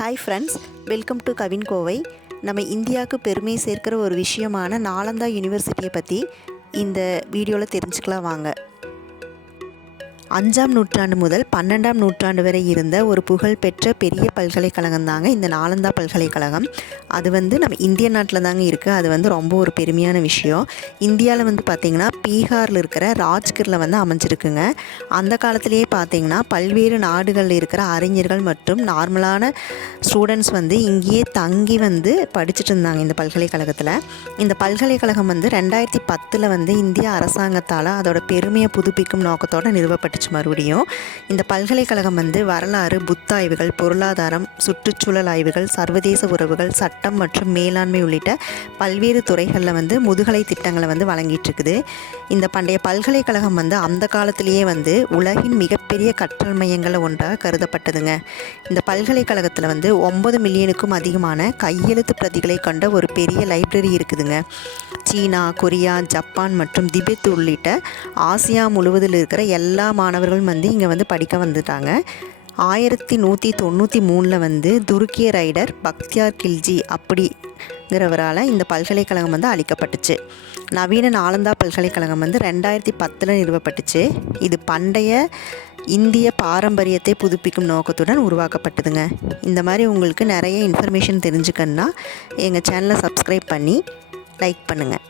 Hi friends, welcome to Kavin Kovai. நம்ம இந்தியாவுக்கு பெருமை சேர்க்கிற ஒரு விஷயமான நாலந்தா யூனிவர்சிட்டியை பற்றி இந்த வீடியோவில் தெரிஞ்சுக்கலாம் வாங்க. 5ஆம் நூற்றாண்டு முதல் 12ஆம் நூற்றாண்டு வரை இருந்த ஒரு புகழ்பெற்ற பெரிய பல்கலைக்கழகம் தாங்க இந்த நாலந்தா பல்கலைக்கழகம். அது நம்ம இந்திய நாட்டில் தாங்க இருக்குது. அது ரொம்ப ஒரு பெருமையான விஷயம். இந்தியாவில் பார்த்திங்கன்னா பீகாரில் இருக்கிற ராஜ்கிரில் அமைஞ்சிருக்குங்க. அந்த காலத்திலேயே பார்த்திங்கன்னா பல்வேறு நாடுகளில் இருக்கிற அறிஞர்கள் மற்றும் நார்மலான ஸ்டூடெண்ட்ஸ் இங்கேயே தங்கி படிச்சுட்டு இருந்தாங்க இந்த பல்கலைக்கழகத்தில். இந்த பல்கலைக்கழகம் 2010 இந்திய அரசாங்கத்தால் அதோட பெருமையை புதுப்பிக்கும் நோக்கத்தோடு நிறுவப்பட்டு மறுபடியும் இந்த பல்கலைக்கழகம் வரலாறு, புத்தாய்வுகள், பொருளாதாரம், சுற்றுச்சூழல் ஆய்வுகள், சர்வதேச உறவுகள், சட்டம் மற்றும் மேலாண்மை உள்ளிட்ட பல்வேறு துறைகளில் முதுகலை திட்டங்களை வழங்கிட்டு இருக்குது. இந்த பண்டைய பல்கலைக்கழகம் அந்த காலத்திலேயே உலகின் மிகப்பெரிய கற்றல் மையங்களில் ஒன்றாக கருதப்பட்டதுங்க. இந்த பல்கலைக்கழகத்தில் 9 மில்லியனுக்கும் அதிகமான கையெழுத்து பிரதிகளை கொண்ட ஒரு பெரிய லைப்ரரி இருக்குதுங்க. சீனா, கொரியா, ஜப்பான் மற்றும் திபெத் உள்ளிட்ட ஆசியா முழுவதில் இருக்கிற எல்லா மாணவர்களும் இங்கே படிக்க வந்துட்டாங்க. 1193 துருக்கிய ரைடர் பக்தியார் கில்ஜி அப்படிங்கிறவரால் இந்த பல்கலைக்கழகம் அளிக்கப்பட்டுச்சு. நவீன நாலந்தா பல்கலைக்கழகம் 2010 நிறுவப்பட்டுச்சு. இது பண்டைய இந்திய பாரம்பரியத்தை புதுப்பிக்கும் நோக்கத்துடன் உருவாக்கப்பட்டதுங்க. இந்த மாதிரி உங்களுக்கு நிறைய இன்ஃபர்மேஷன் தெரிஞ்சுக்கணுன்னா எங்கள் சேனலை சப்ஸ்கிரைப் பண்ணி லைக் பண்ணுங்கள்.